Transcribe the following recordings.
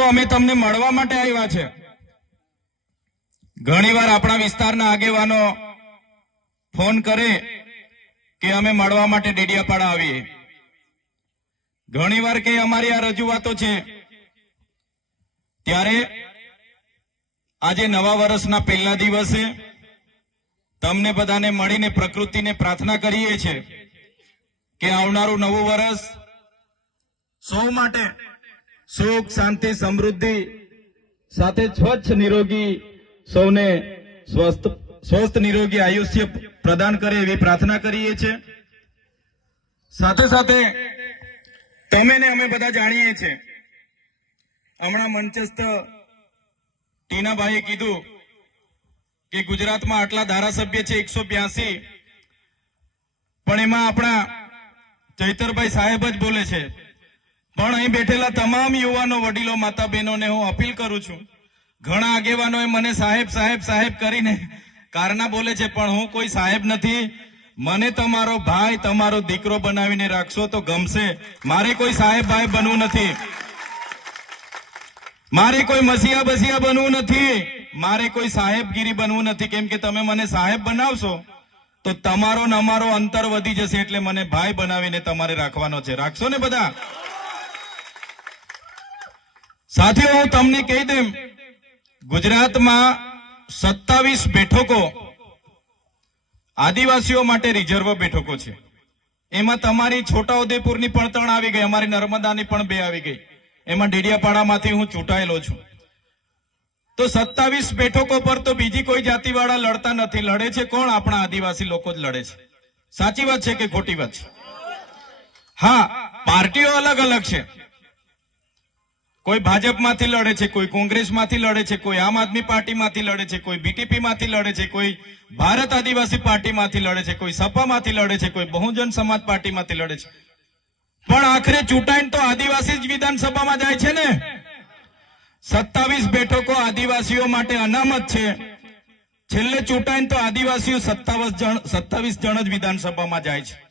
સાથીઓ અમે તમને મળવા માટે આવ્યા છે. ઘણીવાર આપણા વિસ્તારના આગેવાનો ફોન કરે કે અમે મળવા માટે ડેડિયાપાડા આવીએ. ઘણીવાર કે અમારી આ રજૂઆતો છે. ત્યારે આજે નવા વર્ષના પહેલા દિવસે તમને બધાને મળીને પ્રકૃતિને પ્રાર્થના કરીએ છીએ કે આવનારું નવું વર્ષ સૌ માટે સુખ, શાંતિ, સમૃદ્ધિ સાથે સ્વચ્છ નિરોગી સૌને સ્વસ્થ સ્વસ્થ નિરોગી આયુષ્ય પ્રદાન કરે એવી પ્રાર્થના કરીએ છીએ. સાથે સાથે તમે ને અમે બધા જાણીએ છીએ. હમણાં મંચસ્થ ટીનાભાઈએ કીધું કે ગુજરાતમાં આટલા ધારાસભ્ય છે એકસો બ્યાસી. પણ એમાં આપણા ચૈતરભાઈ સાહેબ જ બોલે છે. પણ અહીં બેઠેલા તમામ યુવાનો વડીલો માતા બહેનોને હું અપીલ કરું છું. ઘણા આગેવાનોએ મને સાહેબ સાહેબ સાહેબ કરીને કારના બોલે છે, પણ હું કોઈ સાહેબ નથી. મને તમારો ભાઈ, તમારો દીકરો બનાવીને રાખશો તો ગમશે. મારે કોઈ સાહેબ ભાઈ બનવું નથી. મારે કોઈ મસીહા બસિયા બનવું નથી. મારે કોઈ સાહેબગીરી બનવું નથી. કેમ કે તમે મને સાહેબ બનાવશો, તો તમારો ને અમારો અંતર વધી જશે એટલે મને ભાઈ બનાવીને તમારે રાખવાનો છે. રાખશો ને બધા? સાથીઓ હું તમને કહી દેમ ગુજરાતમાં સત્તાવીસ બેઠકો આદિવાસીઓ માટે રિઝર્વ બેઠકો છે. એમાં તમારી છોટાઉદેપુરની પણ ત્રણ આવી ગઈ, અમારી નર્મદાની પણ બે આવી ગઈ. એમાં ડેડિયાપાડામાંથી હું ચૂંટાયેલો છું. તો સત્તાવીસ બેઠકો પર તો બીજી કોઈ જાતિવાળા લડતા નથી. લડે છે કોણ? આપણા આદિવાસી લોકો જ લડે છે. સાચી વાત છે કે ખોટી વાત છે? હા, પાર્ટીઓ અલગ અલગ છે. કોઈ ભાજપમાંથી લડે છે, કોઈ કોંગ્રેસમાંથી લડે છે, કોઈ આમ આદમી પાર્ટીમાંથી લડે છે, કોઈ બીટીપી માંથી લડે છે, કોઈ ભારત આદિવાસી પાર્ટીમાંથી લડે છે, કોઈ સપામાંથી લડે છે, કોઈ બહુજન સમાજ પાર્ટીમાંથી લડે છે. પણ આખરે ચૂંટાઈને તો આદિવાસી જ વિધાનસભામાં જાય છે ને? સત્તાવીસ બેઠકો આદિવાસીઓ માટે અનામત છે. છેલ્લે ચૂંટાઈને તો આદિવાસીઓ સત્તાવીસ જણ સત્તાવીસ જણ જ વિધાનસભામાં જાય છે.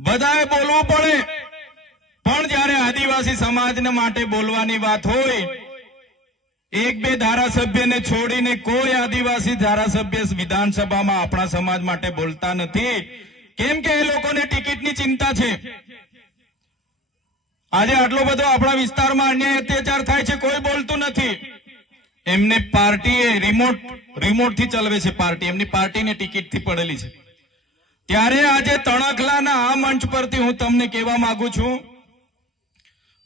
બધાએ બોલવું પડે. પણ જ્યારે આદિવાસી સમાજને માટે બોલવાની વાત હોય, એક બે ધારાસભ્યને છોડીને કોઈ આદિવાસી ધારાસભ્ય વિધાનસભામાં આપણા સમાજ માટે બોલતા નથી. કેમ કે એ લોકોને ટિકિટની ચિંતા છે. આજે આટલો બધો આપણા વિસ્તારમાં અન્યાય અત્યાચાર થાય છે, કોઈ બોલતું નથી. એમને પાર્ટીએ રિમોટ રિમોટથી ચલાવે છે પાર્ટી. એમની પાર્ટીને ટિકિટથી પડેલી છે. ત્યારે આજે તણખલાના આ મંચ પરથી હું તમને કહેવા માંગુ છું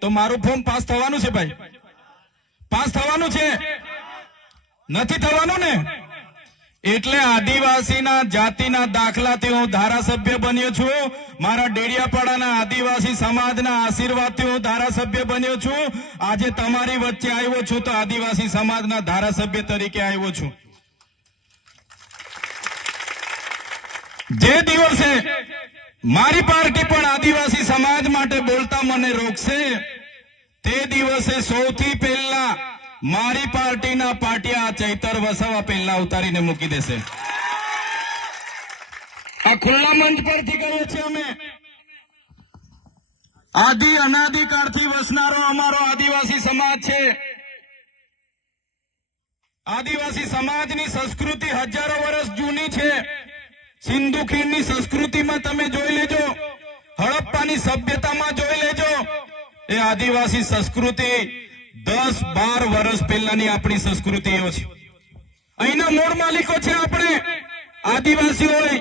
તો મારું ફોર્મ પાસ થવાનું છે ભાઈ. પાસ થવાનું છે. નથી થવાનું ને? એટલે આદિવાસીના જાતિના દાખલાથી હું ધારાસભ્ય બન્યો છું. મારા ડેડિયાપાડાના આદિવાસી સમાજના આશીર્વાદથી હું ધારાસભ્ય બન્યો છું. આજે તમારી વચ્ચે આવ્યો છું તો આદિવાસી સમાજના ધારાસભ્ય તરીકે આવ્યો છું. જે દિવસે મારી પાર્ટી પણ આદિવાસી સમાજ માટે બોલતા મને રોકશે. તે દિવસે સૌથી પહેલા મારી પાર્ટીના પાટિયા ચૈતર વસાવા પહેલા ઉતારીને મૂકી દેશે. આ ખુલ્લા મંચ પરથી કહીએ છીએ અમે. આદિ અનાદિકાળથી વસનારો અમારો આદિવાસી સમાજ છે. આદિવાસી સમાજની સંસ્કૃતિ હજારો વર્ષ જૂની છે. સિંધુ ખીણની સંસ્કૃતિમાં તમે જોઈ લેજો, હડપ્પાની સભ્યતામાં જોઈ લેજો. એ આદિવાસી સંસ્કૃતિ દસ બાર વર્ષ પહેલાની આપણી સંસ્કૃતિઓ છે. અહીંના મૂળ માલિકો છે આપણે. આદિવાસી હોય,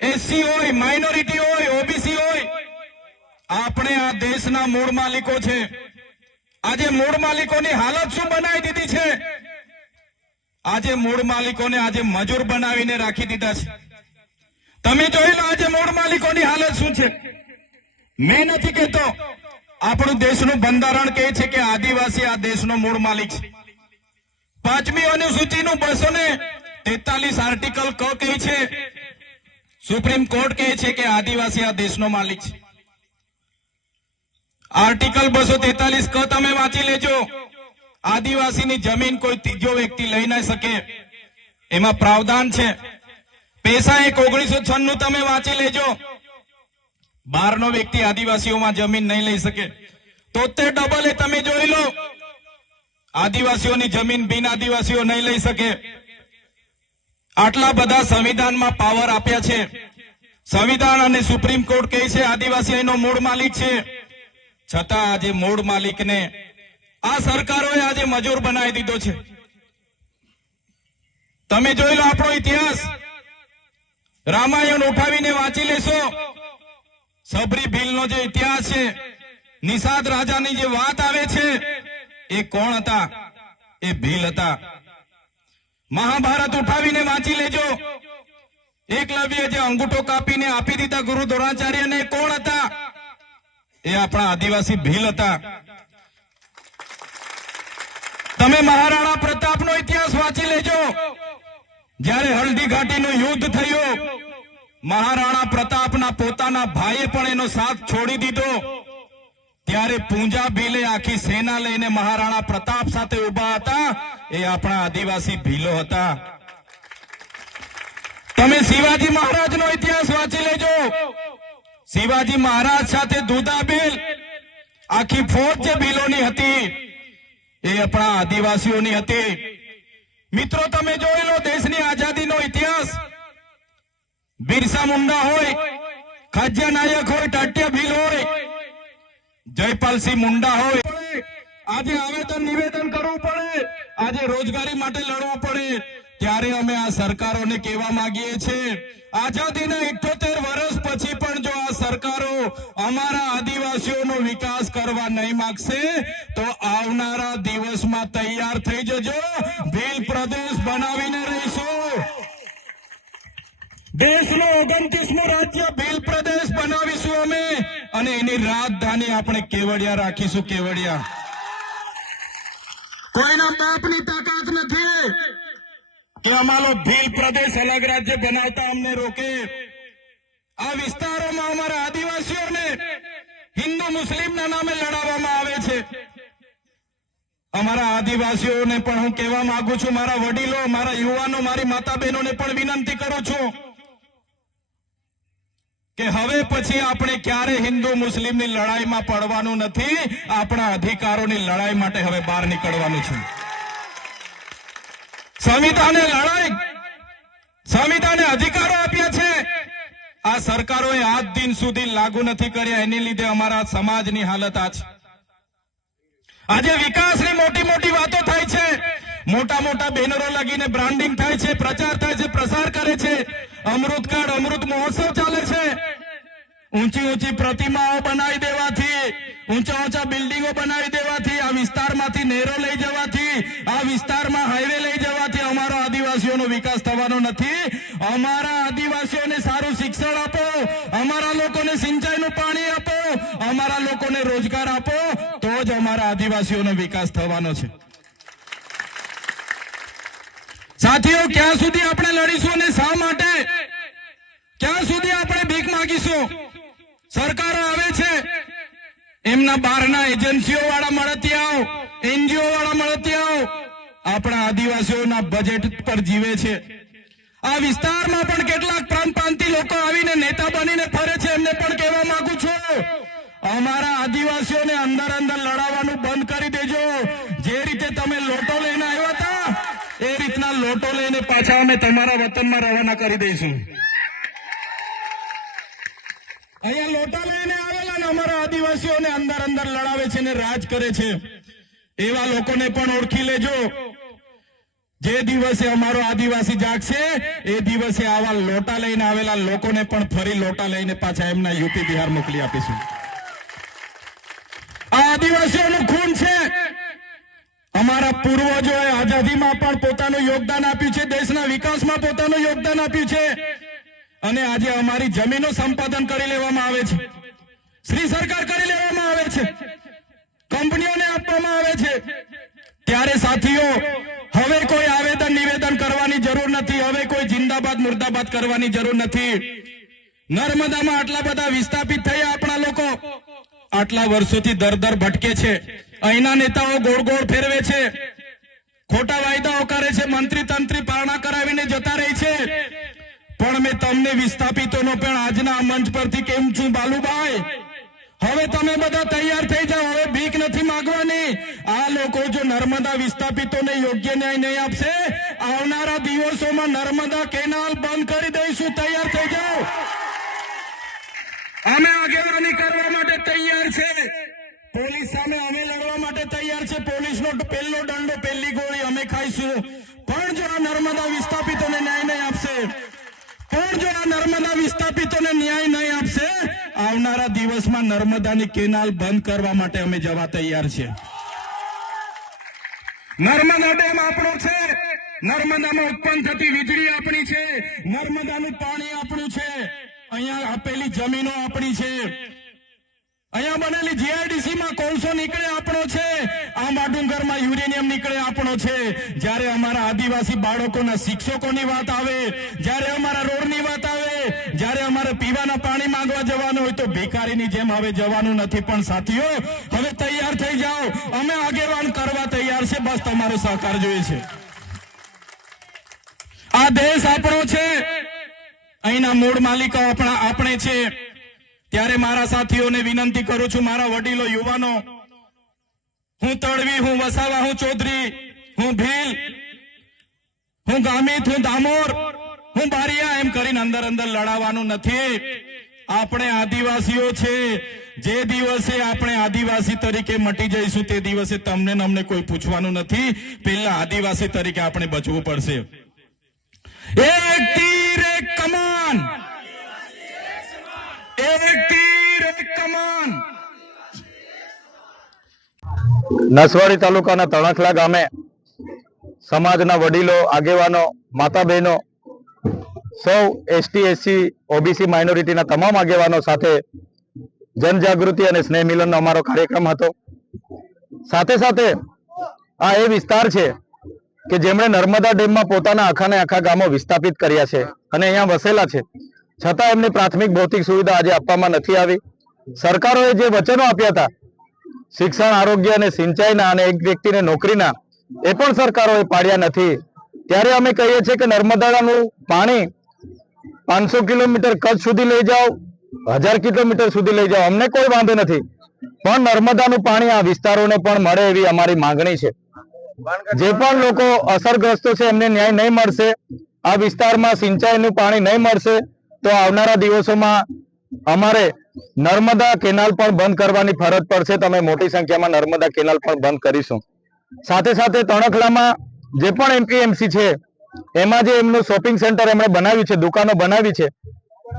એસસી હોય, માઇનોરિટી હોય, ઓબીસી હોય. આપણે આ દેશના મૂળ માલિકો છે. આજે મૂળ માલિકોની હાલત શું બનાવી દીધી છે? આજે મૂળ માલિકોને આજે મજૂર બનાવીને રાખી દીધા છે. તમે જોઈ લો આજે મૂળ માલિકોની હાલત શું છે? મેં નથી કહેતો. આપણું દેશનું બંધારણ કહે છે કે આદિવાસી આ દેશનો મૂળ માલિક છે. પાંચમી અનુસૂચિનું બસો ને તેતાલીસ આર્ટિકલ ક કહે છે. સુપ્રીમ કોર્ટ કહે છે કે આદિવાસી આ દેશનો માલિક છે. આર્ટિકલ બસો તેતાલીસ ક તમે વાંચી લેજો. આદિવાસીની જમીન કોઈ ત્રીજો વ્યક્તિ લઈ ના શકે. એમાં પ્રાવધાન છે. પૈસા એક ઓગણીસો છન્નું તમે વાંચી લેજો. બહારનો વ્યક્તિ આદિવાસીઓમાં જમીન નહીં લઈ શકે. તોતેર ડબલ એ તમે જોઈ લો. આદિવાસીઓની જમીન બિન આદિવાસીઓ નહીં લઈ શકે. આટલા બધા સંવિધાનમાં પાવર આપ્યા છે. સંવિધાન અને સુપ્રીમ કોર્ટ કહે છે, આદિવાસી એનો મૂળ માલિક છે. છતાં આજે મૂળ માલિકને આ સરકારોએ આજે મજૂર બનાવી દીધો છે. તમે જોઈ લો આપણો ઇતિહાસ. રામાયણ ઉઠાવીને વાંચી લેશો. સબરી ભીલનો જે ઇતિહાસ છે, નિષાદ રાજાની જે વાત આવે છે, એ કોણ હતા? એ ભીલ હતા. મહાભારત ઉઠાવીને વાંચી લેજો. એકલવ્ય જે અંગૂઠો કાપીને આપી દીધા ગુરુ દ્રોણાચાર્યને કોણ હતા? એ આપણા આદિવાસી ભીલ હતા. તમે મહારાણા પ્રતાપનો ઇતિહાસ વાંચી લેજો. જ્યારે હલ્દી ઘાટીનું યુદ્ધ થયું, મહારાણા પ્રતાપના પોતાના ભાઈએ પણ એનો સાથ છોડી દીધો. ત્યારે પૂંજા ભીલે આખી સેના લઈને મહારાણા પ્રતાપ સાથે ઊભા હતા. એ આપણા આદિવાસી ભીલો હતા. તમે શિવાજી મહારાજનો ઇતિહાસ વાંચી લેજો. શિવાજી મહારાજ સાથે દુધાબેલ આખી ફોજ જે ભીલોની હતી, એ આપણા આદિવાસીઓની હતી. મિત્રો, તમે જોઈ દેશની આઝાદીનો ઇતિહાસ. બિરસા મુંડા હોય, ખાજ્ય નાયક હોય, ટાટ્ય ભીલ હોય, જયપાલસિંહ મુંડા હોય. આજે આવેદન, નિવેદન કરવું પડે. આજે રોજગારી માટે લડવું પડે. ત્યારે અમે આ સરકારોને કહેવા માંગીએ છીએ, આઝાદીના ઇઠોતેર વર્ષ પછી પણ જો આ સરકારો અમારા આદિવાસીઓનો વિકાસ કરવા નહીં માગશે, તો આવનારા દિવસમાં તૈયાર થઈ જજો, ભીલ પ્રદેશ બનાવીને રહીશું. દેશનો ઓગણત્રીસમો રાજ્ય ભીલ પ્રદેશ બનાવીશું અમે, અને એની રાજધાની આપણે કેવડિયા રાખીશું, કેવડિયા. કોઈના બાપની તાકાત નથી. કે અમારો ભીલ પ્રદેશ અલગ રાજ્ય બનાવતા અમને રોકે. આ વિસ્તારોમાં અમારા આદિવાસીઓને હિન્દુ મુસ્લિમના નામે લડાવવામાં આવે છે. અમારા આદિવાસીઓને પણ હું કહેવા માંગુ છું, મારા વડીલો, મારા યુવાનો, મારી માતા બહેનોને પણ વિનંતી કરું છું કે હવે પછી આપણે ક્યારે હિન્દુ મુસ્લિમની લડાઈમાં પડવાનું નથી, આપણા અધિકારોની લડાઈ માટે હવે બહાર નીકળવાનું છે. સંવિધાને લડાઈ. સંવિધાને અધિકારો આપ્યા છે. આ સરકારોએ આજ દિન સુધી લાગુ નથી કર્યા. એની લીધે અમારા સમાજની હાલત આ છે આજે વિકાસની મોટી મોટી વાતો થાય છે. મોટા મોટા બેનરો લાગીને બ્રાન્ડિંગ થાય છે, પ્રચાર થાય છે, પ્રસાર કરે છે. અમૃતકાળ અમૃત મહોત્સવ ચાલે છે. ઊંચી ઊંચી પ્રતિમાઓ બનાવી દેવાથી, ઊંચા ઊંચા બિલ્ડિંગો બનાવી દેવાથી, આ વિસ્તારમાંથી નહેરો લઈ જવાથી, આ વિસ્તારમાં હાઈવે લઈ આદિવાસીઓનો વિકાસ થવાનો નથી. અમારા આદિવાસીઓને સારું શિક્ષણ આપો. અમારા લોકોને સિંચાઈનું પાણી આપો. અમારા લોકોને રોજગાર આપો. તો જ અમારા આદિવાસીઓનો વિકાસ થવાનો છે. સાથીઓ, ક્યાં સુધી આપણે લડીશું અને શા માટે? ક્યાં સુધી આપણે ભીખ માંગીશું? સરકારો આવે છે. એમના બહારના એજન્સીઓ વાળા મળતિયાઓ, એનજીઓ વાળા મળતિયાઓ આપણા આદિવાસીઓના બજેટ પર જીવે છે. આ વિસ્તારમાં પણ કેટલાક પ્રાંત લોકો આવીને નેતા બનીને ફરે છે એમને પણ કહેવા માંગુ છું. અમારા આદિવાસીઓને અંદર અંદર લડાવવાનું બંધ કરી દેજો. જે રીતે તમે લોટો લઈને આવ્યા હતા, એ રીતના લોટો લઈને પાછા અમે તમારા વતનમાં રવાના કરી દઈશું. અહીંયા લોટો લઈને આવેલા ને અમારા આદિવાસીઓને અંદર અંદર લડાવે છે ને રાજ કરે છે. એવા લોકોને પણ ઓળખી લેજો. જે દિવસે અમારો આદિવાસી જાગશે, એ દિવસે આવા લોટા લઈને આવેલા લોકોને પણ ફરી લોટા લઈને પાછા એમના યુપી બિહાર મોકલી આપીશું. આ આદિવાસીઓનું ખૂન છે. અમારા પૂર્વજોએ આઝાદીમાં પણ પોતાનું યોગદાન આપ્યું છે, દેશના વિકાસમાં પોતાનું યોગદાન આપ્યું છે. અને આજે અમારી જમીનો સંપાદન કરી લેવામાં આવે છે. શ્રી સરકાર કરી લેવામાં આવે છે. કંપનીઓને આપવામાં આવે છે. ત્યારે સાથીઓ હવે કોઈ આવેદન, નિવેદન કરવાની જરૂર નથી. હવે કોઈ જિંદાબાદ, મુર્દાબાદ કરવાની જરૂર નથી. નર્મદામાં આટલા બધા વિસ્થાપિત થયા આપણા લોકો. આટલા વર્ષોથી દર દર ભટકે છે. અહીંના નેતાઓ ગોળ ગોળ ફેરવે છે. ખોટા વાયદાઓ કરે છે. મંત્રી તંત્રી પારણા કરાવીને જતા રહે છે. પણ મેં તમને વિસ્થાપિતોનો પણ આજના મંચ પરથી કેમ છું, બાલુભાઈ? હવે તમે બધા તૈયાર થઈ જાઓ. હવે ભીખ નથી માંગવાની. આ લોકો જો નર્મદા વિસ્થાપિતોને યોગ્ય ન્યાય નહીં આપશે, આવનારા દિવસોમાં નર્મદા કેનાલ બંધ કરી દઈશું. તૈયાર થઈ જાઓ. અમે આગેવાની કરવા માટે તૈયાર છે. પોલીસ સામે અમે લડવા માટે તૈયાર છે. પોલીસનો પહેલો દંડો, પહેલી ગોળી અમે ખાઈશું. પણ જો આ નર્મદા વિસ્થાપિતોને ન્યાય નહીં આપશે, પણ જો આ નર્મદા વિસ્થાપિતોને ન્યાય નહીં દિવસમાં નર્મદાની કેનાલ બંધ કરવા માટે અમે જવા તૈયાર છીએ. નર્મદા ડેમ આપણો છે. નર્મદામાં ઉત્પન્ન થતી વીજળી આપણી છે. નર્મદાનું પાણી આપણું છે. અહીંયા આપેલી જમીનો આપણી છે. અહીંયા બનેલી જીઆઈડીસી માં કોલસો નીકળે આપણો છે. આંબા ડુંગરમાં યુરેનિયમ નીકળે આપણો છે. જ્યારે અમારા આદિવાસી બાળકોના શિક્ષકોની વાત આવે, જ્યારે અમારા રોડની વાત આવે જ્યારે અમારે પીવાના પાણી માંગવા જવાનું હોય તો ભિખારીની જેમ હવે જવાનું નથી પણ સાથીઓ, હવે તૈયાર થઈ જાઓ. અમે આગેવાન કરવા તૈયાર છે. બસ તમારો સહકાર જોઈએ છે. આ દેશ આપણો છે. અહીંના મૂળ માલિકો આપણા આપણે છે. ત્યારે મારા સાથીઓને વિનંતી કરું છું, મારા વડીલો, યુવાનો. હું તળવી, હું વસાવા, હું ચૌધરી, હું ભીલ, હું ગામિત, હું દામોર. હું બારીયા એમ કરીને અંદર અંદર લડાવવાનું નથી. આપણે આદિવાસીઓ છે. જે દિવસે આપણે આદિવાસી તરીકે મટી જઈશું તે દિવસે તમને અમને કોઈ પૂછવાનું નથી. પેલા આદિવાસી તરીકે આપણે બચવું પડશે. એક તીર, એક કમાન. એક તીર, એક કમાન. નસવાડી તાલુકાના તણખલા ગામે સમાજના વડીલો, આગેવાનો માતા બહેનો સૌ એસટી, એસસી, ઓબીસી માઇનોરિટીના તમામ આગેવાનો સાથે જનજાગૃતિ અને સ્નેહ મિલનનો અમારો કાર્યક્રમ હતો. સાથે સાથે આ એ વિસ્તાર છે કે જેમણે નર્મદા ડેમમાં પોતાના આખાને આખા ગામો વિસ્થાપિત કર્યા છે અને અહીંયા વસેલા છે. છતાં એમને પ્રાથમિક ભૌતિક સુવિધા આજે આપવામાં નથી આવી. સરકારોએ જે વચનો આપ્યા હતા, શિક્ષણ, આરોગ્ય અને સિંચાઈના અને એક વ્યક્તિને નોકરીના, એ પણ સરકારોએ પાડ્યા નથી. ત્યારે અમે કહીએ છીએ કે નર્મદાનું પાણી પાંચસો કિલોમીટર કચ્છ સુધી લઈ જાઓ, હજાર કિલોમીટર સુધી લઈ જાઓ, અમને કોઈ વાંધો નથી. પણ નર્મદાનું પાણી આ વિસ્તારોને પણ મળે એવી અમારી માંગણી છે. જે પણ લોકો અસરગ્રસ્તો છે, એમને ન્યાય નહીં મળશે, આ વિસ્તારમાં સિંચાઈનું પાણી નહીં મળશે, તો આવનારા દિવસોમાં અમારે નર્મદા કેનાલ પણ બંધ કરવાની ફરજ પડશે. તમે મોટી સંખ્યામાં નર્મદા કેનાલ પણ બંધ કરીશું. સાથે સાથે તણખલામાં જે પણ એમપીએમસી છે એમાં જે એમનું શોપિંગ સેન્ટર એમણે બનાવ્યું છે, દુકાનો બનાવી છે,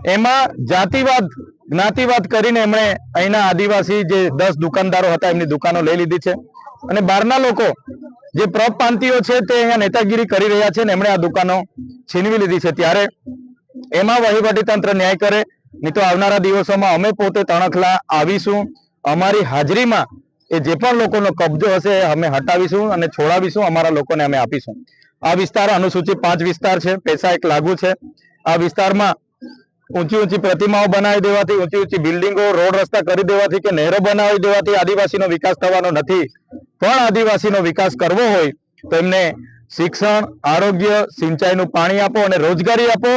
એમાં જાતિવાદ, જ્ઞાતિવાદ કરીને એમણે અહીંના આદિવાસી જે દસ દુકાનદારો હતા, એમની દુકાનો લઈ લીધી છે. અને બહારના લોકો જે પ્રપાંતિઓ છે તે અહીંયા નેતાગીરી કરી રહ્યા છે ને એમણે આ દુકાનો છીનવી લીધી છે. ત્યારે એમાં વહીવટી તંત્ર ન્યાય કરે, નહીં તો આવનારા દિવસોમાં અમે પોતે તણખલા આવીશું. અમારી હાજરીમાં એ જે પણ લોકોનો કબજો હશે અમે હટાવીશું અને છોડાવીશું, અમારા લોકોને અમે આપીશું. આ વિસ્તાર અનુસૂચિત પાંચ વિસ્તાર છે. પૈસા એક લાગુ છે. આ વિસ્તારમાં ઊંચી ઊંચી પ્રતિમાઓ બનાવી દેવાથી, ઊંચી ઊંચી બિલ્ડિંગો, રોડ રસ્તા કરી દેવાથી કે નહેરો બનાવી દેવાથી આદિવાસીનો વિકાસ થવાનો નથી. પણ આદિવાસીનો વિકાસ કરવો હોય તો એમને શિક્ષણ, આરોગ્ય, સિંચાઈનું પાણી આપો અને રોજગારી આપો,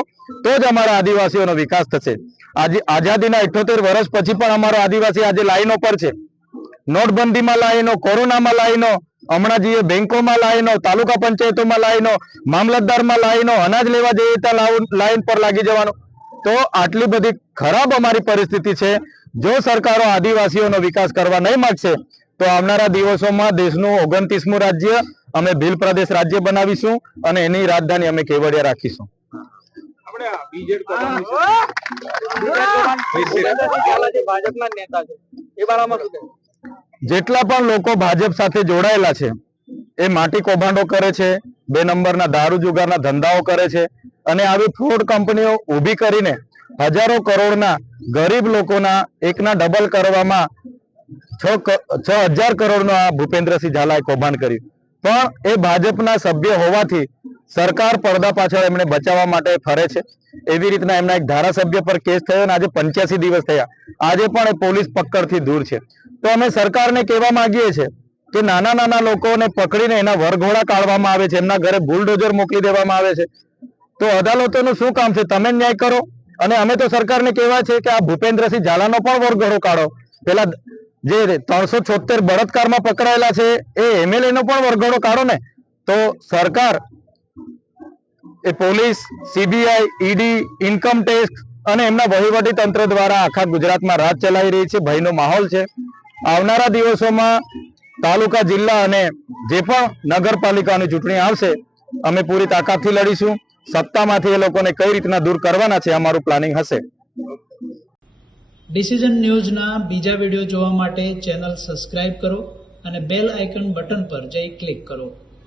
તો જ અમારા આદિવાસીઓનો વિકાસ થશે. આજે, આઝાદીના ઇઠોતેર વર્ષ પછી પણ અમારો આદિવાસી આજે લાઈનો પર છે. નોટબંધીમાં લાઈનો, કોરોનામાં લાઈનો હમણાં જઈએ બેંકોમાં લાઈનો તાલુકા પંચાયતોમાં લાઈનો મામલતદારમાં લાઈનો અનાજ લેવા જઈએ ત્યાં લાઈન પર લાગી જવાનું. તો આટલી બધી ખરાબ અમારી પરિસ્થિતિ છે. જો સરકારો આદિવાસીઓનો વિકાસ કરવા નહીં માંગશે તો આવનારા દિવસોમાં દેશનું ઓગણત્રીસમું રાજ્ય અમે ભીલ પ્રદેશ રાજ્ય બનાવીશું અને એની રાજધાની અમે કેવડિયા રાખીશું. ભાજપના નેતા છે એ બારામાં શું? જેટલા પણ લોકો ભાજપ સાથે જોડાયેલા છે, એ માટી કૌભાંડો કરે છે, બે નંબરના દારૂ જુગારના ધંધાઓ કરે છે અને આવી ફ્રોડ કંપનીઓ ઊભી કરીને હજારો કરોડના ગરીબ લોકોના એકના ડબલ કરવામાં છ છ હજાર કરોડનો આ ભૂપેન્દ્રસિંહ ઝાલાએ કૌભાંડ કર્યું. પણ એ ભાજપના સભ્ય હોવાથી સરકાર પડદા પાછળ એમને બચાવવા માટે ફરે છે. એવી રીતના એમના એક ધારાસભ્ય પર કેસ થયો અને આજે પંચ્યાસી દિવસ થયા. આજે પણ એ પોલીસ પકડથી દૂર છે. તો અમે સરકારને કહેવા માંગીએ છીએ કે નાના નાના લોકોને પકડીને એના વરઘોડા કાઢવામાં આવે છે. એમના ઘરે બુલડોઝર મોકલી દેવામાં આવે છે. તો અદાલતોનું શું કામ છે? તમે ન્યાય કરો. અને અમે તો સરકારને કહેવા છે કે આ ભૂપેન્દ્રસિંહ ઝાલાનો પણ વરઘોડો કાઢો. પેલા જે ત્રણસો છોતેર બળાત્કારમાં પકડાયેલા છે, એ એમએલએ નો પણ વરઘોડો કાઢો ને. તો સરકાર એ police CBI ED income tax અને એમના વહીવટી તંત્ર દ્વારા આખા ગુજરાતમાં રાજ ચલાવી રહી છે, ભયનો માહોલ છે. આવનારા દિવસોમાં તાલુકા, જિલ્લા અને જે પણ નગરપાલિકાની ચૂંટણી આવશે, અમે પૂરી તાકાતથી લડીશું. સત્તામાંથી એ લોકોને કઈ રીતના દૂર કરવાના છે, અમારું પ્લાનિંગ હશે. ડિસિઝન ન્યૂઝના બીજા વીડિયો જોવા માટે ચેનલ સબસ્ક્રાઇબ કરો અને બેલ આઇકન બટન પર જઈ ક્લિક કરો.